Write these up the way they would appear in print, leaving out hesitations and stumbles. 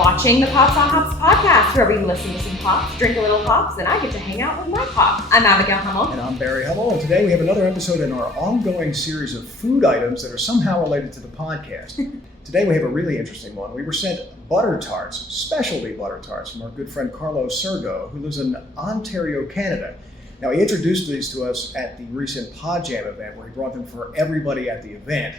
watching the Pops on Hops podcast, where we listen to some pops, drink a little pops, and I get to hang out with my pop. I'm Abigail Hummel. And I'm Barry Hummel, and today we have another episode in our ongoing series of food items that are somehow related to the podcast. Today we have a really interesting one. We were sent butter tarts, specialty butter tarts, from our good friend Carlo Sgro, who lives in Ontario, Canada. Now, he introduced these to us at the recent Pod Jam event, where he brought them for everybody at the event.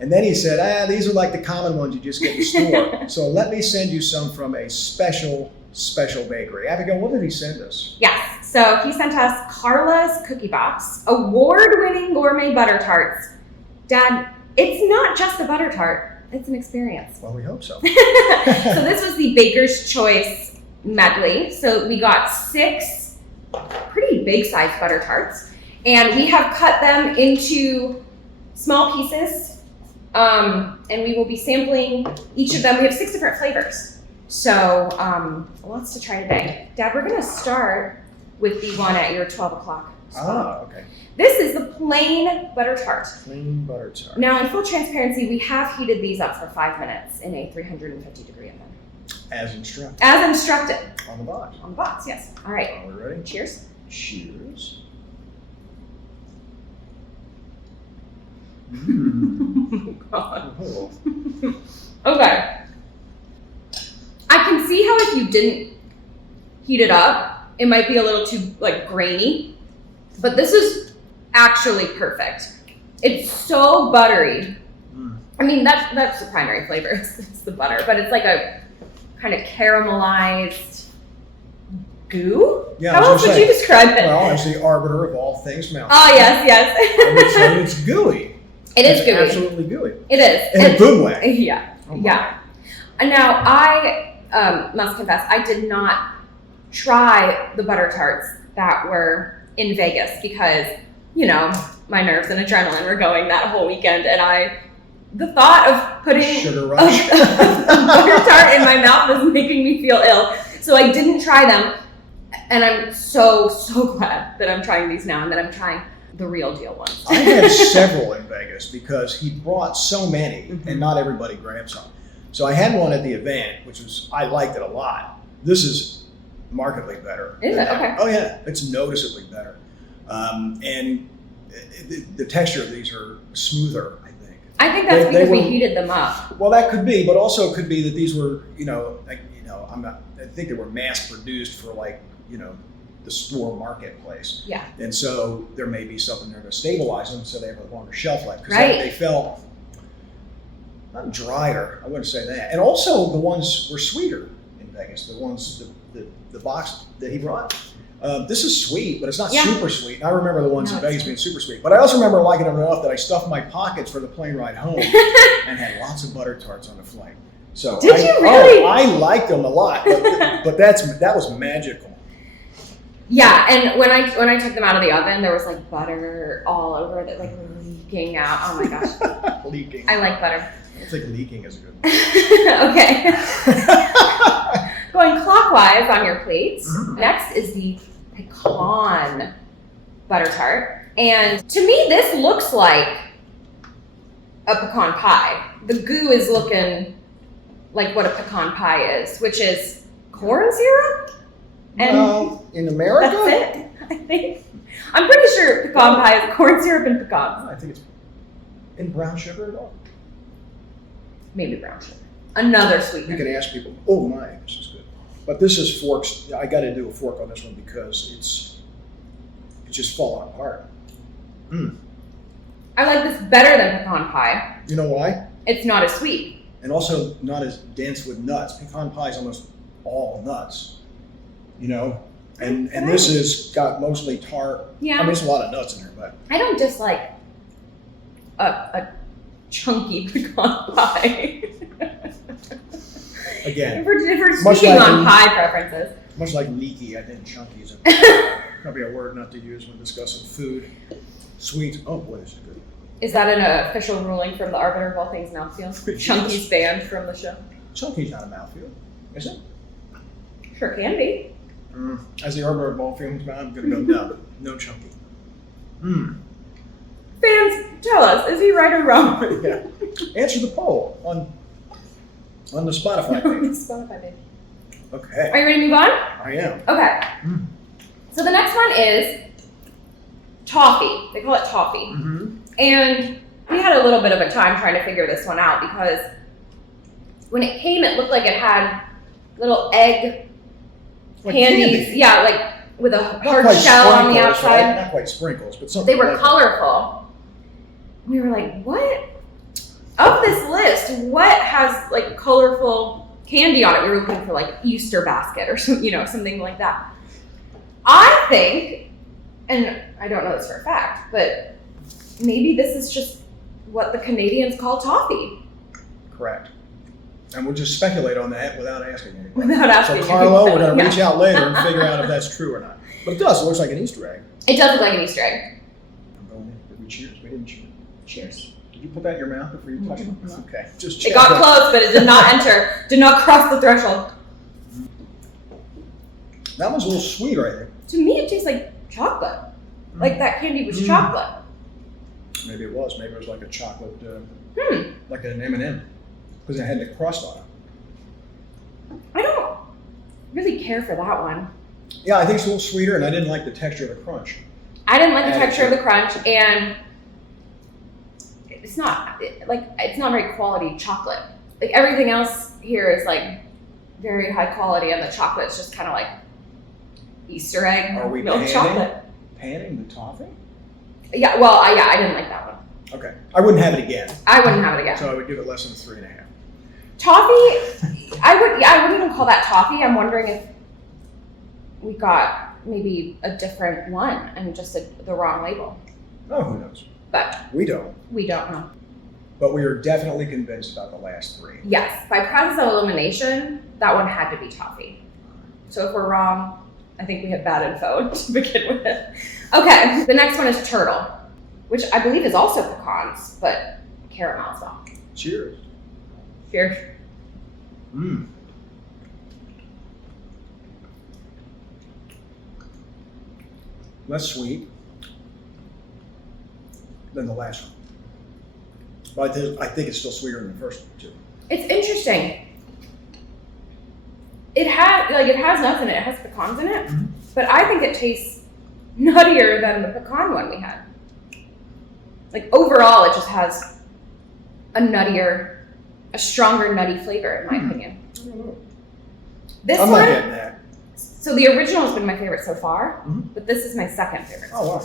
And then he said, these are like the common ones you just get in the store. So let me send you some from a special bakery. Abigail, what did he send us? Yes, so he sent us Carla's Cookie Box, award-winning gourmet butter tarts. Dad, it's not just a butter tart, it's an experience. Well, we hope so. So this was the Baker's Choice medley. So we got 6 pretty big-sized butter tarts, and we have cut them into small pieces. And we will be sampling each of them. We have 6 different flavors. So lots to try today. Dad, we're going to start with the one at your 12 o'clock spot. Okay. This is the plain butter tart. Plain butter tart. Now, in full transparency, we have heated these up for 5 minutes in a 350-degree oven. As instructed. As instructed. On the box. On the box, yes. All right. Are we ready? Cheers. Cheers. Oh. Okay. I can see how if you didn't heat it up, it might be a little too grainy, but this is actually perfect. It's so buttery. I mean, that's the primary flavor. It's the butter, but it's like a kind of caramelized goo. Yeah, how else would you describe it? Well, as the arbiter of all things mouth. Oh, yes. I would say it's gooey. It's gooey. Absolutely gooey. It is. In a good way. Yeah. Oh, yeah. And now I must confess, I did not try the butter tarts that were in Vegas because, my nerves and adrenaline were going that whole weekend, and the thought of putting sugar rush. a butter tart in my mouth was making me feel ill. So I didn't try them, and I'm so glad that I'm trying these now and that I'm trying the real deal ones. I had several in Vegas because he brought so many, and not everybody grabbed some. So I had one at the event, I liked it a lot. This is markedly better. Is it? Okay. Oh yeah, it's noticeably better. And the texture of these are smoother, I think. I think that's because we heated them up. Well, that could be, but also it could be that these were, I think they were mass produced for the store marketplace. Yeah. And so there may be something there to stabilize them so they have a longer shelf life. Because right. They felt not drier, I wouldn't say that. And also the ones were sweeter in Vegas, the ones, the box that he brought. This is sweet, but it's not super sweet. I remember the ones in Vegas being super sweet. But I also remember liking them enough that I stuffed my pockets for the plane ride home and had lots of butter tarts on the flight. So Did you really? I liked them a lot, but that was magical. Yeah, and when I took them out of the oven, there was butter all over that, leaking out. Oh my gosh. Leaking. I like butter. I don't think leaking is a good one. Okay. Going clockwise on your plate. Next is the pecan butter tart. And to me, this looks like a pecan pie. The goo is looking like what a pecan pie is, which is corn syrup. And in America? That's it, I think. I'm pretty sure pecan pie is corn syrup and pecans. I think it's in brown sugar at all. Maybe brown sugar. Another sweetener. You can ask people, oh my, this is good. But this is forks. I got to do a fork on this one because it's just falling apart. I like this better than pecan pie. You know why? It's not as sweet. And also not as dense with nuts. Pecan pie is almost all nuts. And this has got mostly tart. Yeah. I mean, there's a lot of nuts in there, but I don't dislike a chunky pecan pie. Again, we're speaking on pie preferences. Much like leaky, I think chunky is probably a word not to use when discussing food. Sweet. Oh boy, this is good. Is that an official ruling from the arbiter of all things mouthfeel? Chunky's banned from the show. Chunky's not a mouthfeel, is it? Sure can be. As the arbiter of all things, I'm going to go no chunky. Fans, tell us, is he right or wrong? Yeah. Answer the poll on On the Spotify On the page. Spotify page. Okay. Are you ready to move on? I am. Okay. Mm. So the next one is toffee. They call it toffee. Mm-hmm. And we had a little bit of a time trying to figure this one out because when it came, it looked like it had little egg Like candies. candy. Yeah, like with a Not hard quite shell on the sprinkles, outside. right? Not quite sprinkles, but something They were like colorful. We were like, what? Of this list, what has like colorful candy on it? We were looking for like Easter basket or some, something like that. I think, and I don't know this for a fact, but maybe this is just what the Canadians call toffee. Correct. And we'll just speculate on that without asking anybody. Without asking So, Carlo, we're anybody, going to yeah. reach out later and figure out if that's true or not. But it does. It looks like an Easter egg. It does look like an Easter egg. I'm going in. Did we cheers? We didn't cheers. Cheers. Did you put that in your mouth before you touched it? No. Okay. Just It check got that. close, but it did not enter, did not cross the threshold. That one's a little sweeter, I think. To me, it tastes like chocolate. Like that candy was Mm. chocolate. Maybe it was. Maybe it was like a chocolate, Hmm. like an M&M, because it had the crust on it. I don't really care for that one. Yeah, I think it's a little sweeter, and I didn't like the texture of the crunch. I didn't like the And texture of the crunch, and it's not very quality chocolate. Like everything else here is like very high quality, and the chocolate's just kind of like Easter egg Are we milk chocolate. panning the toffee? Yeah, well, I didn't like that one. Okay. I wouldn't have it again. I wouldn't have it again. So I would give it less than 3.5. Toffee, I wouldn't even call that toffee. I'm wondering if we got maybe a different one and just the wrong label. Oh, who knows? But We don't. we don't know. But we are definitely convinced about the last three. Yes, by process of elimination, that one had to be toffee. So if we're wrong, I think we have bad info to begin with. Okay, the next one is turtle, which I believe is also pecans, but caramel as well. Cheers. Cheers. Mmm. Less sweet than the last one. But I think it's still sweeter than the first one, too. It's interesting. It has nuts in it. It has pecans in it, Mhm. but I think it tastes nuttier than the pecan one we had. Like overall, it just has a stronger nutty flavor in my opinion. I don't know. This I'm one, not getting that. so the original has been my favorite so far, Mhm. but this is my second favorite. Oh, wow.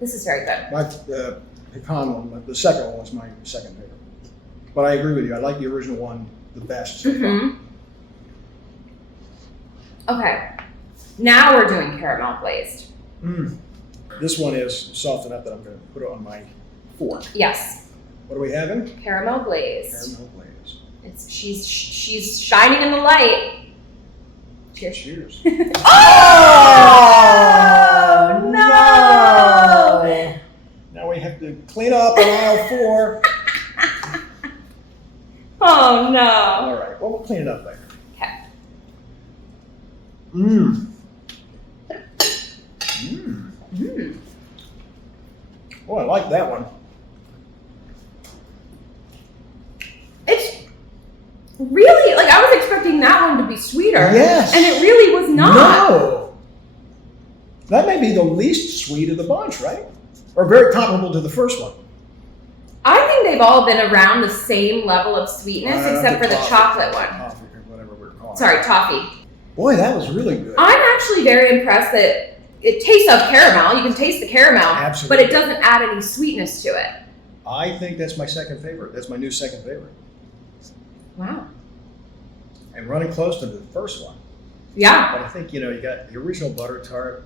This is very good. My pecan one, the second one was my second favorite. But I agree with you. I like the original one the best so far. Mhm. Okay, now we're doing caramel glazed. Mm. This one is soft enough that I'm going to put it on my fork. Yes, What are we having? caramel glazed. Caramel glaze. She's shining in the light. Cheers. Cheers. Oh, no! Now we have to clean up on aisle 4. Oh no! All right. Well, we'll clean it up later. Okay. Mmm. Mmm. Mm. Oh, I like that one. It's really like I was expecting that one to be sweeter. Yes. And it really was not. No. That may be the least sweet of the bunch, right? Or very comparable to the first one. I think they've all been around the same level of sweetness except for the chocolate one. Toffee, or whatever we're calling it. Sorry, toffee. Boy, that was really good. I'm actually very impressed that it tastes of caramel. You can taste the caramel, Absolutely. but it doesn't add any sweetness to it. I think that's my second favorite. That's my new second favorite. Wow. And running close to the first one. Yeah. But I think, you got the original butter tart.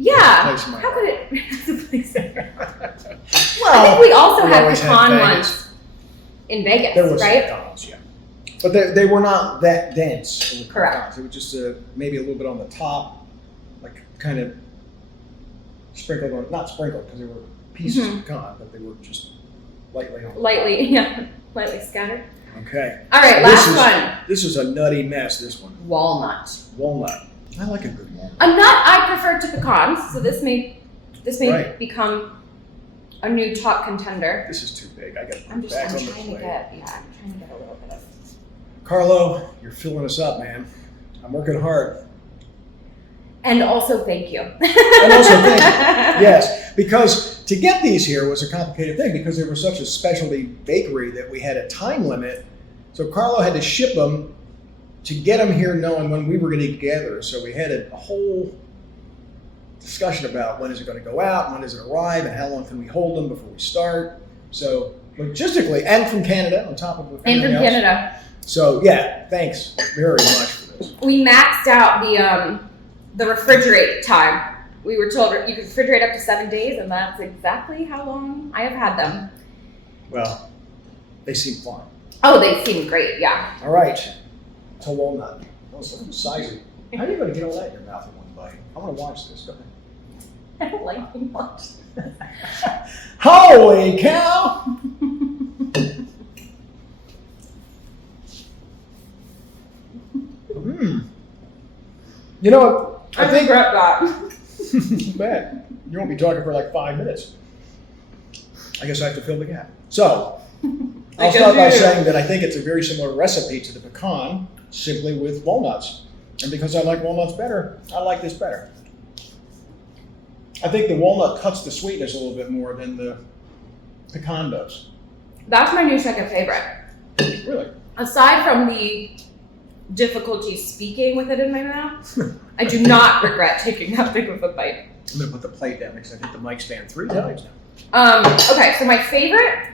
Yeah. Place in my How heart. could it? It's a place in your heart. I Well, think we also we had always had pecan Vegas. ones in Vegas, There was right? pecans, yeah. But they were not that dense. in the Correct. pecans. They were just maybe a little bit on the top, like kind of sprinkled on, not sprinkled because they were pieces Mhm. of pecan, but they were just lightly on. the Lightly scattered. top. Okay. All right, This last is- one. This is a nutty mess, this one. Walnut. Walnut. I like a good walnut. A nut I prefer to pecans, so this may Right. become a new top contender. This is too big. I got I'm back trying on to the get, plate. I'm trying to get a little bit of. Carlo, you're filling us up, man. I'm working hard. And also, thank you. And also, thank you. Yes, because to get these here was a complicated thing because they were such a specialty bakery that we had a time limit. So Carlo had to ship them to get them here knowing when we were going to get together. So we had a whole discussion about when is it going to go out, when does it arrive, and how long can we hold them before we start. So logistically, and from Canada on top of everything And from else. Canada. So yeah, thanks very much for this. We maxed out the refrigerate time. We were told you could refrigerate up to 7 days, and that's exactly how long I have had them. Well, they seem fun. Oh, they seem great, yeah. All right, to walnut. Those are sizey. How are you going to get all that in your mouth in one bite? I want to watch this. Go ahead. I don't like being watched. Holy cow! You know what? I regret that. Bad. You won't be talking for like 5 minutes. I guess I have to fill the gap. So, I'll start by saying that I think it's a very similar recipe to the pecan, simply with walnuts. And because I like walnuts better, I like this better. I think the walnut cuts the sweetness a little bit more than the pecan does. That's my new second favorite. Really? Aside from the difficulty speaking with it in my mouth, I do not regret taking that big of a bite. I'm going to put the plate down because I hit the mic stand 3 times now. Okay, so my favorite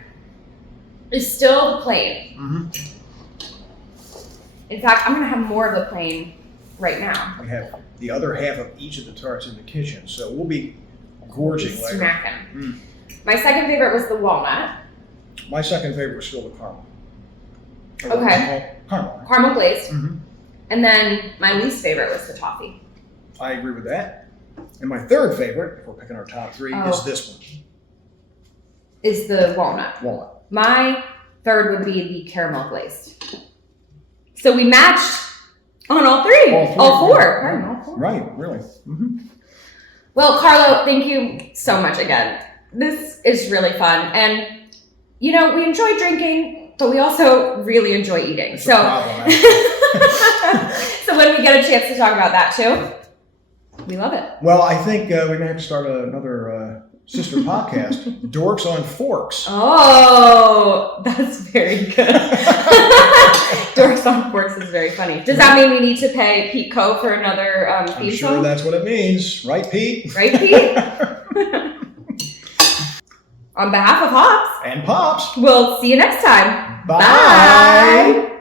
is still the plain. Mm-hmm. In fact, I'm going to have more of the plain right now. We have the other half of each of the tarts in the kitchen, so we'll be gorging later. Smacking. My second favorite was the walnut. My second favorite was still the caramel. Okay. Caramel. Right? Caramel glazed. Mm-hmm. And then my least favorite was the toffee. I agree with that. And my third favorite, if we're picking our top 3, is this one. Is the walnut. Walnut. My third would be the caramel glazed. So we matched on all three. All four. Pardon, all four. Right, really. Mm-hmm. Well, Carlo, thank you so much again. This is really fun. And, you know, we enjoy drinking, but we also really enjoy eating. That's so, a problem, so when we get a chance to talk about that too, we love it. Well, I think we may have to start another sister podcast, Dorks on Forks. Oh, that's very good. Dorks on Forks is very funny. Does that mean we need to pay Pete Coe for another I'm theme sure song? that's what it means. Right, Pete? Right, Pete? On behalf of Hops, And Pops. we'll see you next time. Bye.